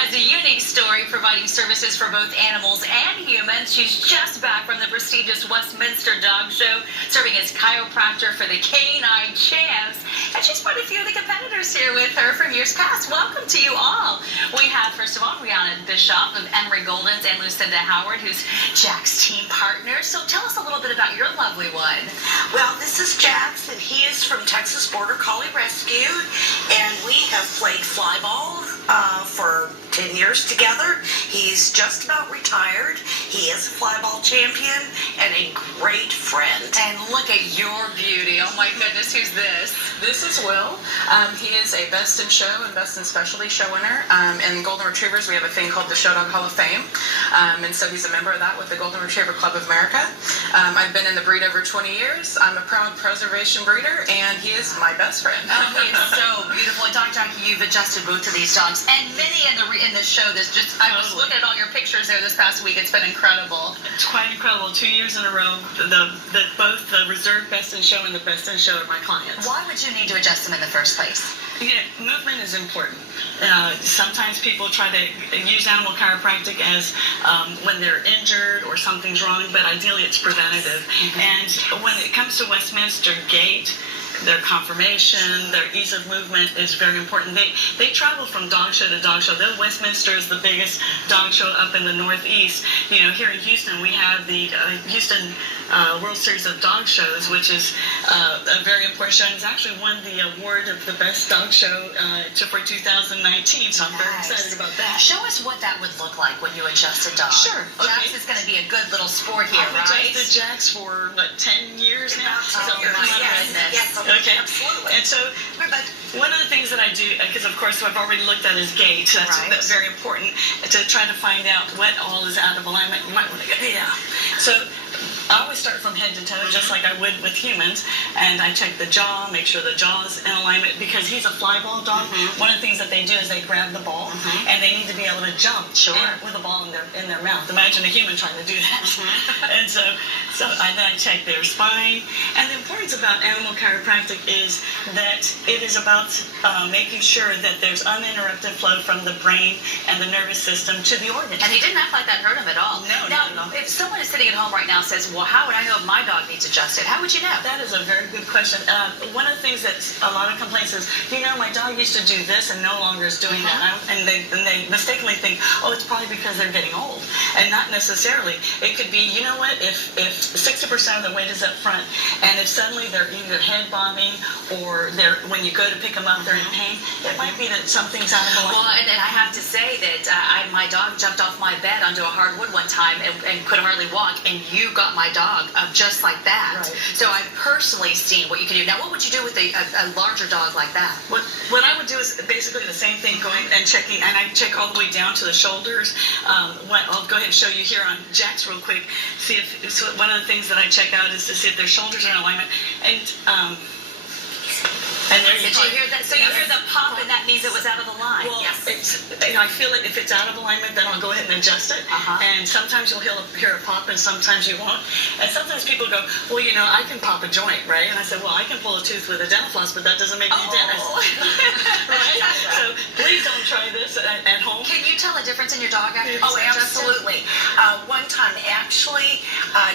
has a unique story providing services for both animals and humans. She's just back from the prestigious Westminster Dog Show, serving as chiropractor for the Canine Champs. And she's brought a few of the competitors here with her from years past. Welcome to you all. We have, first of all, Brianna Bischoff of Emery Goldens and Lucinda Howard, who's Jack's team partner. So tell us a little bit about your lovely one. Well, this is Jax, and he is from Texas Border Collie Rescue, and we have played flyball for 10 years together. He's just about retired. He is a flyball champion and a great friend. And look at your beauty. Oh my goodness, who's this? This is Will. He is a Best in Show and Best in Specialty show winner. In Golden Retrievers, we have a thing called the Show Dog Hall of Fame. And so he's a member of that with the Golden Retriever Club of America. I've been in the breed over 20 years. I'm a proud preservation breeder, and he is my best friend. Oh, he is so beautiful. Dr. Jackie, you've adjusted both of these dogs, and many in the show. I was looking at all your pictures there this past week. It's been incredible. It's quite incredible. 2 years in a row, both the Reserve Best in Show and the Best in Show are my clients. Why would you need to adjust them in the first place? Yeah, movement is important. Sometimes people try to use animal chiropractic as when they're injured or something's wrong, but ideally it's preventative. Mm-hmm. And when it comes to Westminster, gait, their conformation, their ease of movement is very important. They travel from dog show to dog show. The Westminster is the biggest dog show up in the Northeast. You know, here in Houston, we have the Houston World Series of Dog Shows, which is a very important show. And it's actually won the award of the best dog show for 2019, so I'm very excited about that. Show us what that would look like when you adjust a dog. Sure. Jax is going to be a good little sport here, right? I've adjusted Jax for, 10 years now? Oh, my goodness. Yes, okay. Absolutely. And so, one of the things that I do, because of course I've already looked at his gait, so that's very important to try to find out what all is out of alignment. You might want to go, So, I always start from head to toe, just like I would with humans, and I check the jaw, make sure the jaw is in alignment, because he's a fly ball dog. One of the things that they do is they grab the ball, and they need to be able to jump with a ball in their mouth. Imagine a human trying to do that. And so then I check their spine. And the importance about animal chiropractic is that it is about making sure that there's uninterrupted flow from the brain and the nervous system to the organs. And he didn't act like that hurt him at all. No, now, not at all. If someone is sitting at home right now and says, well, how would I know if my dog needs adjusted? How would you know? That is a very good question. One of the things that a lot of complaints is, my dog used to do this and no longer is doing that. And they mistakenly think, oh, it's probably because they're getting old. And not necessarily. It could be, if 60% of the weight is up front, and if suddenly they're either head bobbing or when you go to pick them up, they're in pain, it might be that something's out of alignment. Well, and I have to say that my dog jumped off my bed onto a hardwood one time and couldn't hardly walk, and you got my dog just like that. Right. So I've personally seen what you can do. Now, what would you do with a larger dog like that? What I would do is basically the same thing, going and checking, and I check all the way down to the shoulders. I'll go ahead and show you here on Jax real quick. One of the things that I check out is to see if their shoulders are in alignment. And there Did you hear that? So you hear the pop, and that means it was out of the line. Well, I feel it. If it's out of alignment, then I'll go ahead and adjust it. And sometimes you'll hear a pop, and sometimes you won't. And sometimes people go, well, I can pop a joint, right? And I said, well, I can pull a tooth with a dental floss, but that doesn't make me a dentist. Right? So please don't try this at home. Can you tell a difference in your dog after you Absolutely. One time, actually,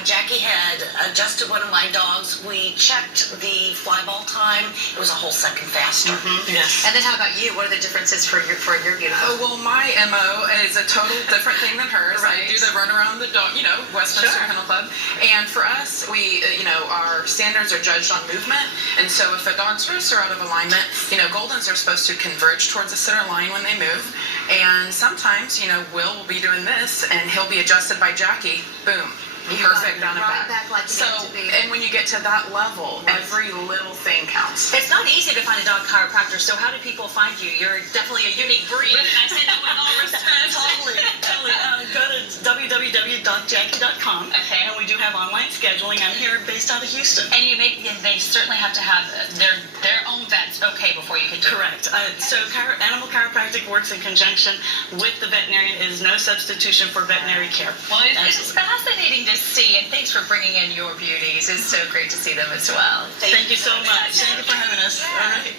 Jackie had adjusted one of my dogs. We checked the fly ball time. It was a whole second faster. Yes. And then how about you? What are the differences for your beautiful? Oh, well, my MO is a total different thing than hers. I do the run around the dog, Westminster Kennel Club. And for us, we, our standards are judged on movement. And so if a dog's wrists are out of alignment, Goldens are supposed to converge towards the center line when they move. And sometimes, Will be doing this, and he'll be adjusted by Jackie. Boom. Perfect down and back. Like So, and when you get to that level, every little thing counts. It's not easy to find a dog chiropractor, so how do people find you? You're definitely a unique breed, and I say that with all respect. Totally. Go to www.jackie.com, and we do have online scheduling. I'm here based out of Houston. And they certainly have to have their own vets before you can do it. Correct. So animal chiropractic works in conjunction with the veterinarian. It is no substitution for veterinary care. Well, it's fascinating to see, and thanks for bringing in your beauties. It's so great to see them as well. Thank you so much. Thank you for having us. All right.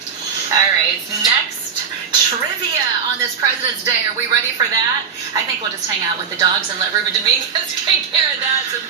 All right. Next Trivia on this President's Day. Are we ready for that? I think we'll just hang out with the dogs and let Ruben Dominguez take care of that.